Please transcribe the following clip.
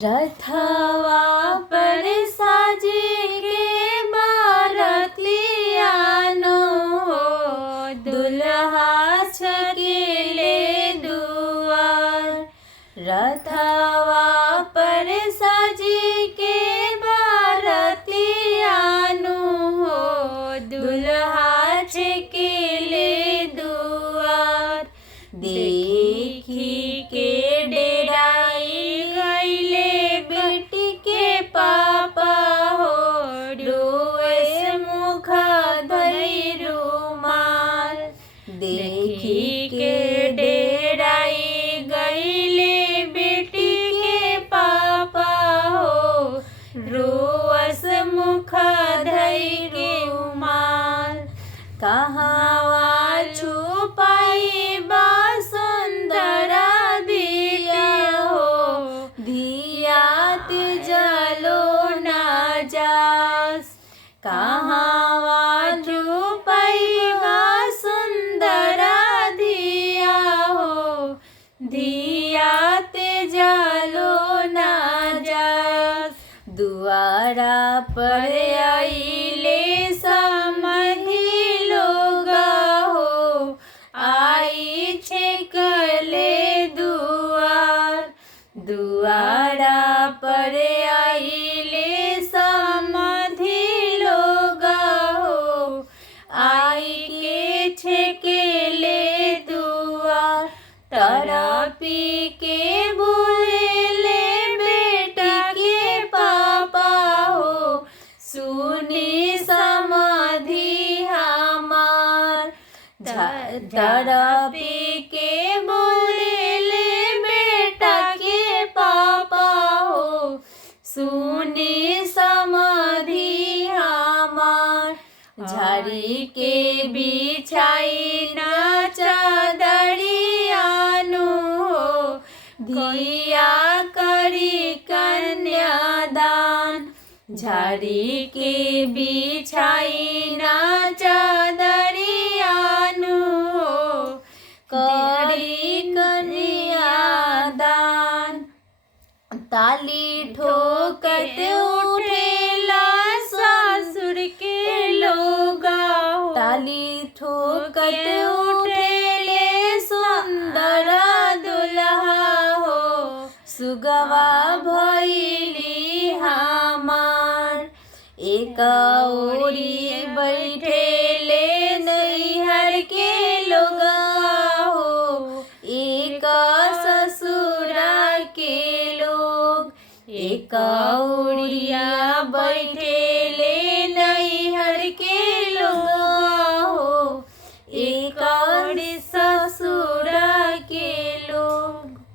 रथवा पर साजे के बारतियानो हो, दुल्हा छकेले दुआर। रथवा पर साजे के बारतियानो हो, दुल्हा छकेले दुआर। देखी के डेराई गईले बेटी के पापा हो, रोए मुख धई रुमाल। देखी के डेराई गईले बेटी के पापा हो, रोअस मुख धई रुमाल। कहावा छुपाई बा सुंदरा दिया हो, धियात जलो न जास। कहावा छुपाई बा सुंदरा दिया हो, धियात जलो न जास। दुआरा पर आइले समधि लोगा हो, आई छेकले दुआर। दुआरा पर आइले समधि लोगा हो, आई के छेकले दुआर। तरपी के बोलेले बेटा के पापा हो, सुनी समधि हमार। तरपी के बोलेले बेटा के पापा हो, सुनी समधि हमार। झाड़ी के बिछाई न चादरियानु हो, धिया करी कन्यादान। झाड़ी के बिछाई न चादरियानु हो, करी कन्यादान। ताली ठोकत उठेला ससुर के लोगा हो, ताली ठोकत उठेले सुंदर दुल्हा हो, सुगवा भइली हमार। एक ओरी बैठेले नैहर के लोगा हो, एक ससुरा के लोग। एक ओरिया बैठे